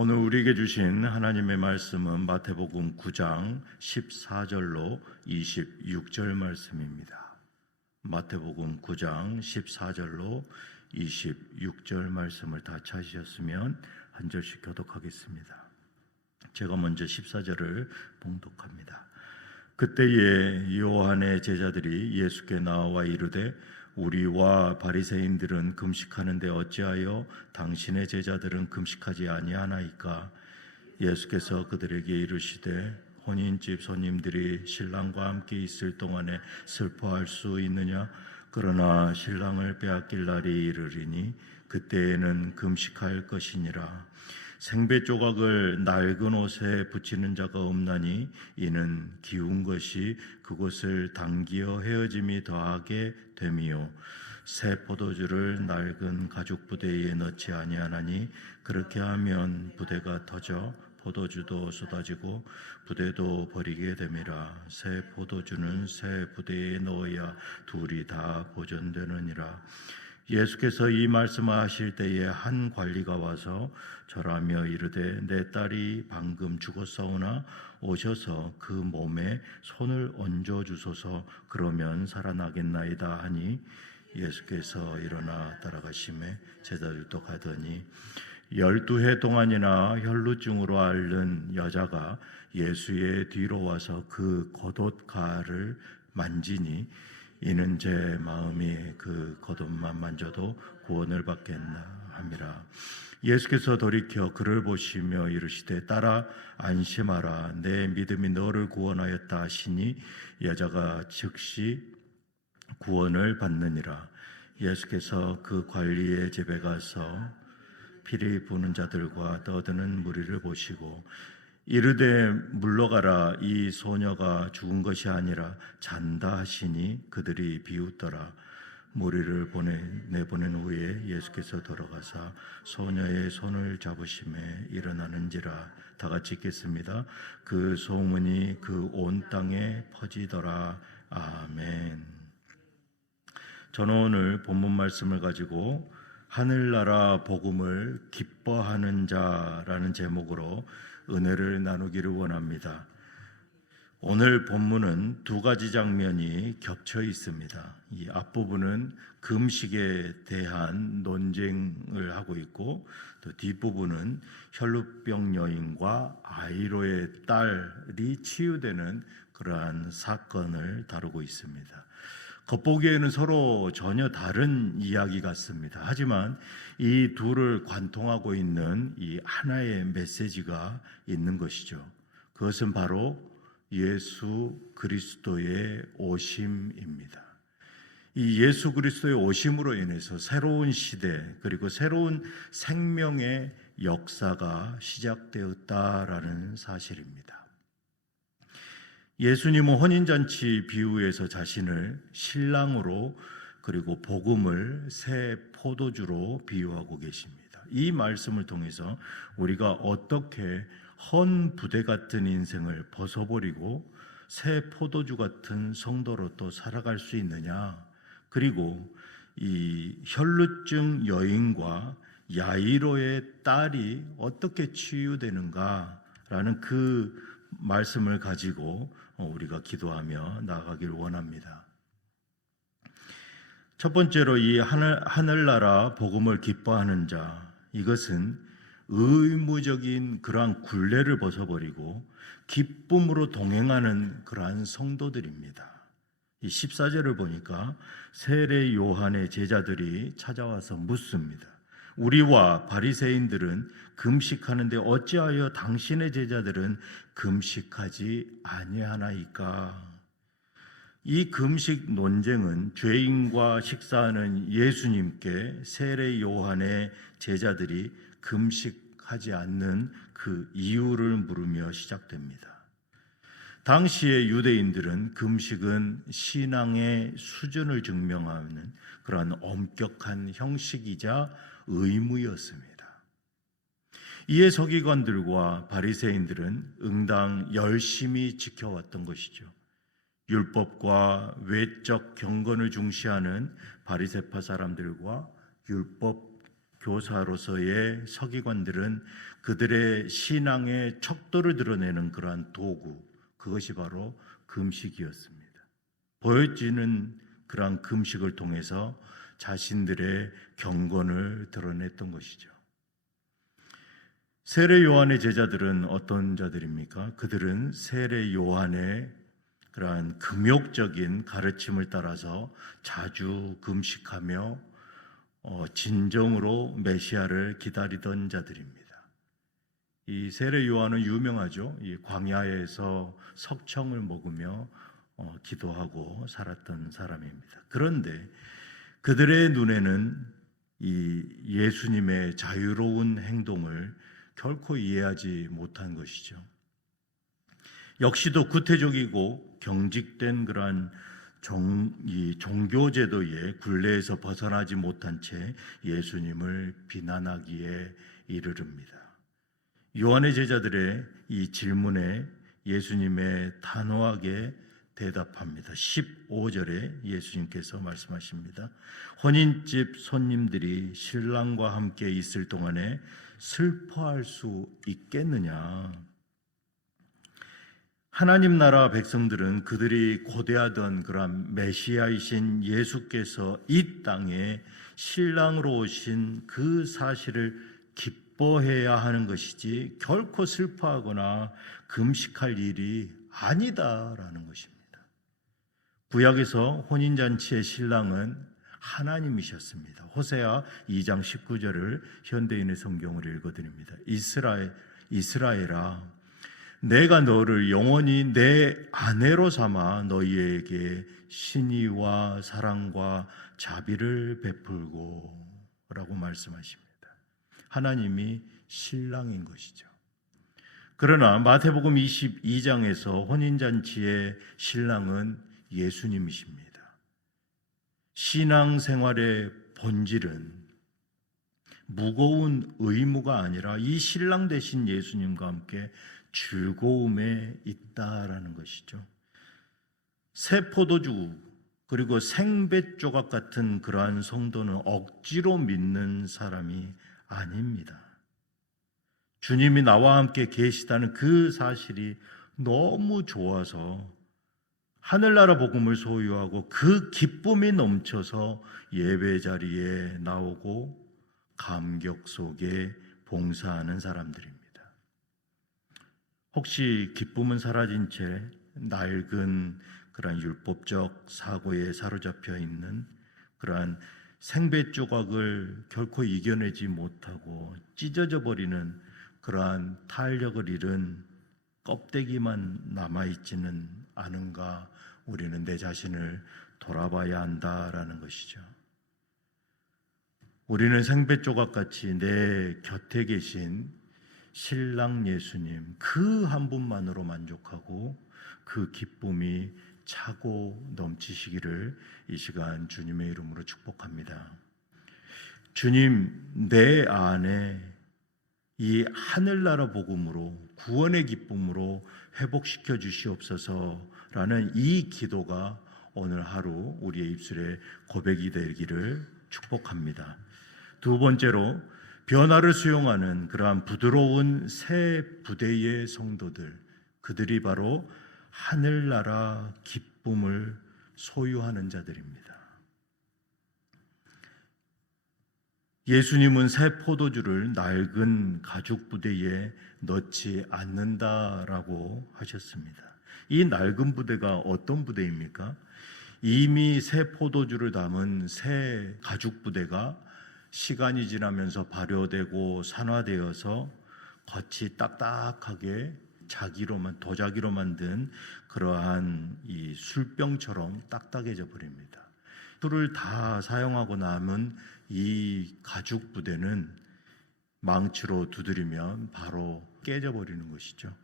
오늘 우리에게 주신 하나님의 말씀은 마태복음 9장 14절로 26절 말씀입니다. 마태복음 9장 14절로 26절 말씀을 다 찾으셨으면 한 절씩 교독하겠습니다. 제가 먼저 14절을 봉독합니다. 그때에 요한의 제자들이 예수께 나와 이르되 우리와 바리새인들은 금식하는데 어찌하여 당신의 제자들은 금식하지 아니하나이까? 예수께서 그들에게 이르시되 혼인집 손님들이 신랑과 함께 있을 동안에 슬퍼할 수 있느냐? 그러나 신랑을 빼앗길 날이 이르리니 그때에는 금식할 것이니라. 생배 조각을 낡은 옷에 붙이는 자가 없나니 이는 기운 것이 그것을 당기어 헤어짐이 더하게 됨이요 새 포도주를 낡은 가죽 부대에 넣지 아니하나니 그렇게 하면 부대가 터져 포도주도 쏟아지고 부대도 버리게 됨이라. 새 포도주는 새 부대에 넣어야 둘이 다 보존되느니라. 예수께서 이 말씀을 하실 때에 한 관리가 와서 절하며 이르되 내 딸이 방금 죽었사오나 오셔서 그 몸에 손을 얹어 주소서. 그러면 살아나겠나이다 하니 예수께서 일어나 따라가시매 제자들도 가더니 12해 동안이나 혈루증으로 앓는 여자가 예수의 뒤로 와서 그 겉옷가를 만지니 이는 제 마음이 그 겉옷만 만져도 구원을 받겠나 함이라. 예수께서 돌이켜 그를 보시며 이르시되 딸아 안심하라 내 믿음이 너를 구원하였다 하시니 여자가 즉시 구원을 받느니라. 예수께서 그 관리의 집에 가서 피리 부는 자들과 떠드는 무리를 보시고 이르되 물러가라 이 소녀가 죽은 것이 아니라 잔다 하시니 그들이 비웃더라. 무리를 내보낸 후에 예수께서 돌아가사 소녀의 손을 잡으심에 일어나는지라. 다 같이 읽겠습니다. 그 소문이 그 온 땅에 퍼지더라. 아멘. 저는 오늘 본문 말씀을 가지고 하늘나라 복음을 기뻐하는 자라는 제목으로 은혜를 나누기를 원합니다. 오늘 본문은 두 가지 장면이 겹쳐 있습니다. 이 앞부분은 금식에 대한 논쟁을 하고 있고 또 뒷부분은 혈루병 여인과 아이로의 딸이 치유되는 그러한 사건을 다루고 있습니다. 겉보기에는 서로 전혀 다른 이야기 같습니다. 하지만 이 둘을 관통하고 있는 이 하나의 메시지가 있는 것이죠. 그것은 바로 예수 그리스도의 오심입니다. 이 예수 그리스도의 오심으로 인해서 새로운 시대 그리고 새로운 생명의 역사가 시작되었다라는 사실입니다. 예수님은 혼인잔치 비유에서 자신을 신랑으로 그리고 복음을 새 포도주로 비유하고 계십니다. 이 말씀을 통해서 우리가 어떻게 헌 부대 같은 인생을 벗어버리고 새 포도주 같은 성도로 또 살아갈 수 있느냐, 그리고 이 혈루증 여인과 야이로의 딸이 어떻게 치유되는가라는 그 말씀을 가지고 우리가 기도하며 나아가길 원합니다. 첫 번째로 이 하늘나라 복음을 기뻐하는 자, 이것은 의무적인 그러한 굴레를 벗어버리고 기쁨으로 동행하는 그러한 성도들입니다. 이 14절을 보니까 세례 요한의 제자들이 찾아와서 묻습니다. 우리와 바리새인들은 금식하는데 어찌하여 당신의 제자들은 금식하지 아니하나이까? 이 금식 논쟁은 죄인과 식사하는 예수님께 세례 요한의 제자들이 금식하지 않는 그 이유를 물으며 시작됩니다. 당시의 유대인들은 금식은 신앙의 수준을 증명하는 그러한 엄격한 형식이자 의무였습니다. 이에 서기관들과 바리새인들은 응당 열심히 지켜왔던 것이죠. 율법과 외적 경건을 중시하는 바리새파 사람들과 율법 교사로서의 서기관들은 그들의 신앙의 척도를 드러내는 그러한 도구, 그것이 바로 금식이었습니다. 보여지는 그러한 금식을 통해서 자신들의 경건을 드러냈던 것이죠. 세례 요한의 제자들은 어떤 자들입니까? 그들은 세례 요한의 그러한 금욕적인 가르침을 따라서 자주 금식하며 진정으로 메시아를 기다리던 자들입니다. 이 세례 요한은 유명하죠. 이 광야에서 석청을 먹으며 기도하고 살았던 사람입니다. 그런데 그들의 눈에는 이 예수님의 자유로운 행동을 결코 이해하지 못한 것이죠. 역시도 구태적이고 경직된 그러한 종교제도의 굴레에서 벗어나지 못한 채 예수님을 비난하기에 이르릅니다. 요한의 제자들의 이 질문에 예수님의 단호하게 대답합니다. 15절에 예수님께서 말씀하십니다. 혼인집 손님들이 신랑과 함께 있을 동안에 슬퍼할 수 있겠느냐? 하나님 나라 백성들은 그들이 고대하던 그런 메시아이신 예수께서 이 땅에 신랑으로 오신 그 사실을 기뻐해야 하는 것이지 결코 슬퍼하거나 금식할 일이 아니다라는 것입니다. 구약에서 혼인잔치의 신랑은 하나님이셨습니다. 호세아 2장 19절을 현대인의 성경으로 읽어드립니다. 이스라엘아, 내가 너를 영원히 내 아내로 삼아 너희에게 신의와 사랑과 자비를 베풀고 라고 말씀하십니다. 하나님이 신랑인 것이죠. 그러나 마태복음 22장에서 혼인잔치의 신랑은 예수님이십니다. 신앙생활의 본질은 무거운 의무가 아니라 이 신랑 되신 예수님과 함께 즐거움에 있다라는 것이죠. 새 포도주 그리고 생배 조각 같은 그러한 성도는 억지로 믿는 사람이 아닙니다. 주님이 나와 함께 계시다는 그 사실이 너무 좋아서 하늘나라 복음을 소유하고 그 기쁨이 넘쳐서 예배 자리에 나오고 감격 속에 봉사하는 사람들입니다. 혹시 기쁨은 사라진 채 낡은 그러한 율법적 사고에 사로잡혀 있는 그러한 생배 조각을 결코 이겨내지 못하고 찢어져 버리는 그러한 탄력을 잃은 껍데기만 남아있지는 않은가, 우리는 내 자신을 돌아봐야 한다라는 것이죠. 우리는 생배 조각같이 내 곁에 계신 신랑 예수님 그 한 분만으로 만족하고 그 기쁨이 차고 넘치시기를 이 시간 주님의 이름으로 축복합니다. 주님, 내 안에 이 하늘나라 복음으로 구원의 기쁨으로 회복시켜 주시옵소서라는 이 기도가 오늘 하루 우리의 입술에 고백이 되기를 축복합니다. 두 번째로 변화를 수용하는 그러한 부드러운 새 부대의 성도들, 그들이 바로 하늘나라 기쁨을 소유하는 자들입니다. 예수님은 새 포도주를 낡은 가죽 부대에 넣지 않는다라고 하셨습니다. 이 낡은 부대가 어떤 부대입니까? 이미 새 포도주를 담은 새 가죽 부대가 시간이 지나면서 발효되고 산화되어서 겉이 딱딱하게 도자기로 만든 그러한 이 술병처럼 딱딱해져 버립니다. 술을 다 사용하고 남은 이 가죽 부대는 망치로 두드리면 바로 깨져 버리는 것이죠.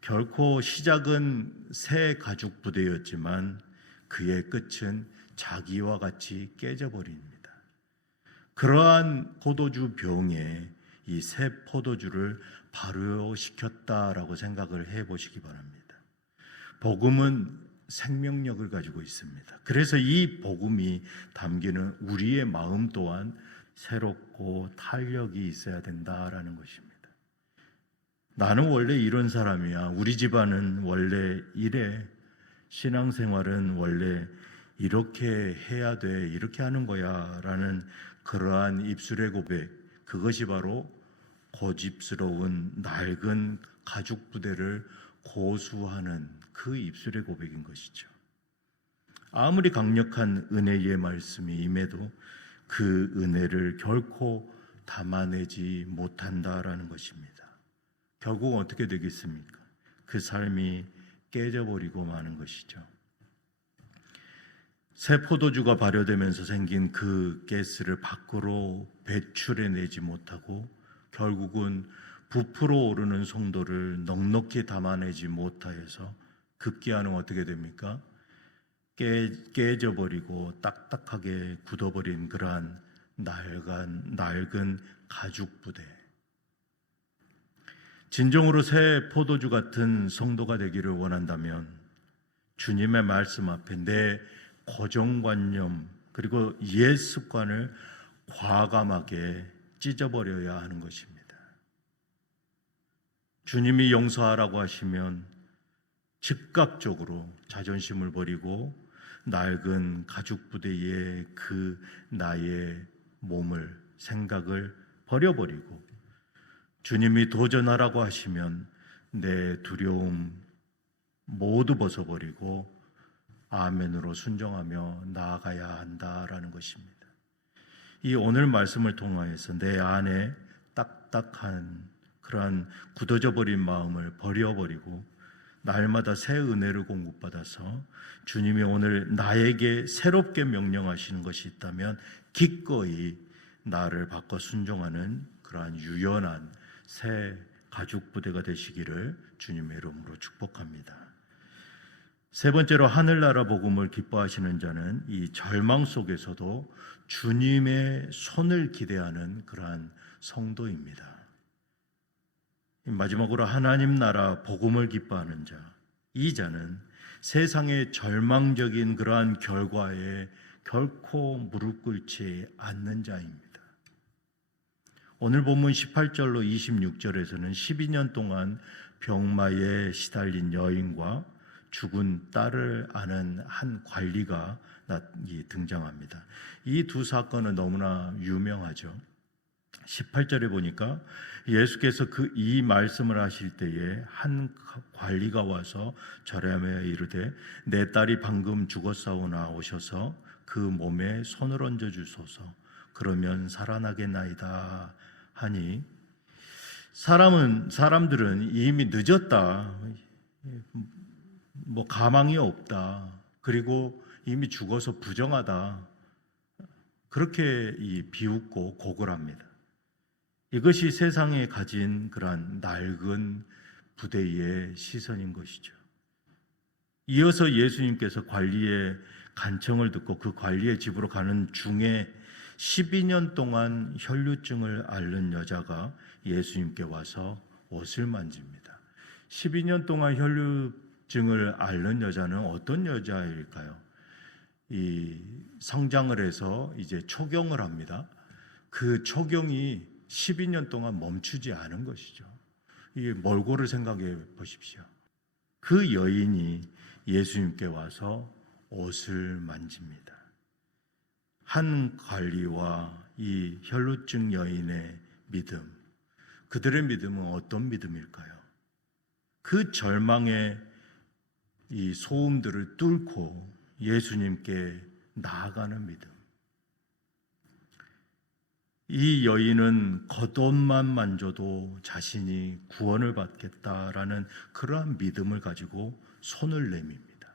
결코 시작은 새 가죽 부대였지만 그의 끝은 자기와 같이 깨져 버립니다. 그러한 포도주 병에 이 새 포도주를 발효시켰다라고 생각을 해보시기 바랍니다. 복음은 생명력을 가지고 있습니다. 그래서 이 복음이 담기는 우리의 마음 또한 새롭고 탄력이 있어야 된다라는 것입니다. 나는 원래 이런 사람이야. 우리 집안은 원래 이래. 신앙생활은 원래 이렇게 해야 돼. 이렇게 하는 거야. 라는 그러한 입술의 고백. 그것이 바로 고집스러운 낡은 가죽 부대를 고수하는 그 입술의 고백인 것이죠. 아무리 강력한 은혜의 말씀이 임해도 그 은혜를 결코 담아내지 못한다라는 것입니다. 결국 어떻게 되겠습니까? 그 삶이 깨져버리고 마는 것이죠. 새 포도주가 발효되면서 생긴 그 가스를 밖으로 배출해내지 못하고 결국은 부풀어 오르는 송도를 넉넉히 담아내지 못하여서 급기야는 어떻게 됩니까? 깨져버리고 딱딱하게 굳어버린 그러한 낡은 가죽 부대. 진정으로 새 포도주 같은 성도가 되기를 원한다면 주님의 말씀 앞에 내 고정관념 그리고 옛 습관을 과감하게 찢어버려야 하는 것입니다. 주님이 용서하라고 하시면 즉각적으로 자존심을 버리고 낡은 가죽 부대의 그 나의 몸을 생각을 버려버리고 주님이 도전하라고 하시면 내 두려움 모두 벗어버리고 아멘으로 순종하며 나아가야 한다라는 것입니다. 이 오늘 말씀을 통하여서 내 안에 딱딱한 그러한 굳어져 버린 마음을 버려버리고 날마다 새 은혜를 공급받아서 주님이 오늘 나에게 새롭게 명령하시는 것이 있다면 기꺼이 나를 바꿔 순종하는 그러한 유연한 새 가죽 부대가 되시기를 주님의 이름으로 축복합니다. 세 번째로 하늘나라 복음을 기뻐하시는 자는 이 절망 속에서도 주님의 손을 기대하는 그러한 성도입니다. 마지막으로 하나님 나라 복음을 기뻐하는 자, 이 자는 세상의 절망적인 그러한 결과에 결코 무릎 꿇지 않는 자입니다. 오늘 본문 18절로 26절에서는 12년 동안 병마에 시달린 여인과 죽은 딸을 아는 한 관리가 등장합니다. 이 두 사건은 너무나 유명하죠. 18절에 보니까 예수께서 이 말씀을 하실 때에 한 관리가 와서 절하며 이르되 내 딸이 방금 죽었사오나 오셔서 그 몸에 손을 얹어 주소서 그러면 살아나겠나이다 하니 사람들은 이미 늦었다. 가망이 없다. 그리고 이미 죽어서 부정하다. 그렇게 비웃고 고글합니다. 이것이 세상에 가진 그러한 낡은 부대의 시선인 것이죠. 이어서 예수님께서 관리의 간청을 듣고 그 관리의 집으로 가는 중에 12년 동안 혈루증을 앓는 여자가 예수님께 와서 옷을 만집니다. 12년 동안 혈루증을 앓는 여자는 어떤 여자일까요? 이 성장을 해서 이제 초경을 합니다. 그 초경이 12년 동안 멈추지 않은 것이죠. 이 몰골을 생각해 보십시오. 그 여인이 예수님께 와서 옷을 만집니다. 한 관리와 이 혈루증 여인의 믿음, 그들의 믿음은 어떤 믿음일까요? 그 절망의 이 소음들을 뚫고 예수님께 나아가는 믿음. 이 여인은 겉옷만 만져도 자신이 구원을 받겠다라는 그러한 믿음을 가지고 손을 내밉니다.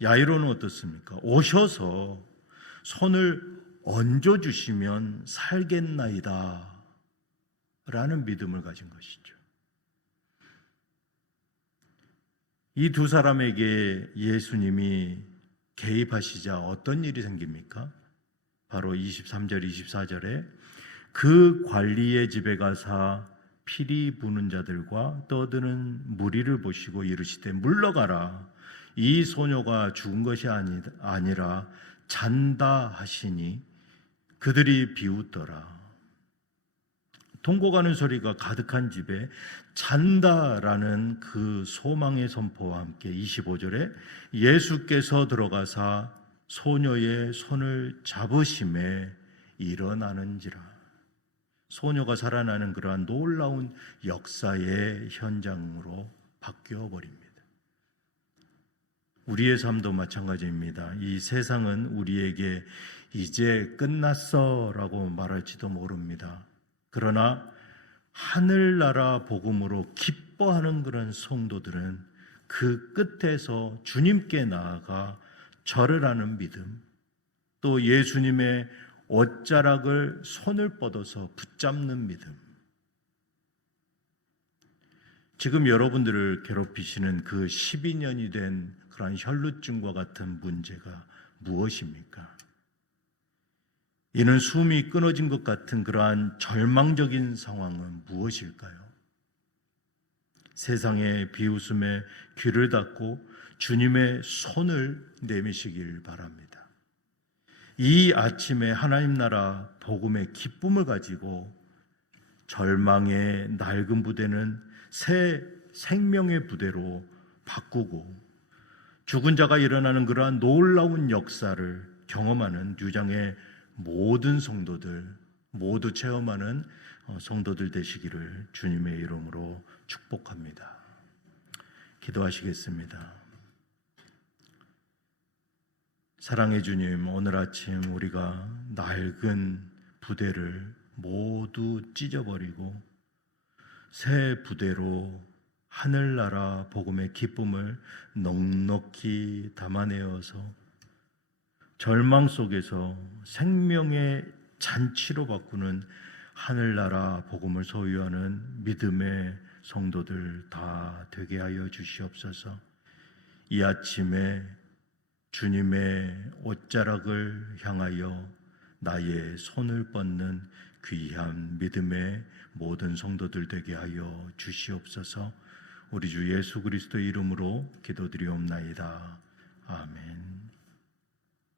야이로는 어떻습니까? 오셔서 손을 얹어주시면 살겠나이다 라는 믿음을 가진 것이죠. 이 두 사람에게 예수님이 개입하시자 어떤 일이 생깁니까? 바로 23절, 24절에 그 관리의 집에 가사 피리 부는 자들과 떠드는 무리를 보시고 이르시되 물러가라. 이 소녀가 죽은 것이 아니라 잔다 하시니 그들이 비웃더라. 통곡하는 소리가 가득한 집에 잔다라는 그 소망의 선포와 함께 25절에 예수께서 들어가사 소녀의 손을 잡으심에 일어나는지라. 소녀가 살아나는 그러한 놀라운 역사의 현장으로 바뀌어 버립니다. 우리의 삶도 마찬가지입니다. 이 세상은 우리에게 이제 끝났어 라고 말할지도 모릅니다. 그러나 하늘나라 복음으로 기뻐하는 그런 성도들은 그 끝에서 주님께 나아가 절을 하는 믿음, 또 예수님의 옷자락을 손을 뻗어서 붙잡는 믿음, 지금 여러분들을 괴롭히시는 그 12년이 된 그러한 혈루증과 같은 문제가 무엇입니까? 이는 숨이 끊어진 것 같은 그러한 절망적인 상황은 무엇일까요? 세상의 비웃음에 귀를 닫고 주님의 손을 내미시길 바랍니다. 이 아침에 하나님 나라 복음의 기쁨을 가지고 절망의 낡은 부대는 새 생명의 부대로 바꾸고 죽은 자가 일어나는 그러한 놀라운 역사를 경험하는 뉴장의 모든 성도들, 모두 체험하는 성도들 되시기를 주님의 이름으로 축복합니다. 기도하시겠습니다. 사랑의 주님, 오늘 아침 우리가 낡은 부대를 모두 찢어버리고 새 부대로 하늘나라 복음의 기쁨을 넉넉히 담아내어서 절망 속에서 생명의 잔치로 바꾸는 하늘나라 복음을 소유하는 믿음의 성도들 다 되게 하여 주시옵소서. 이 아침에 주님의 옷자락을 향하여 나의 손을 뻗는 귀한 믿음의 모든 성도들 되게 하여 주시옵소서. 우리 주 예수 그리스도의 이름으로 기도드리옵나이다. 아멘.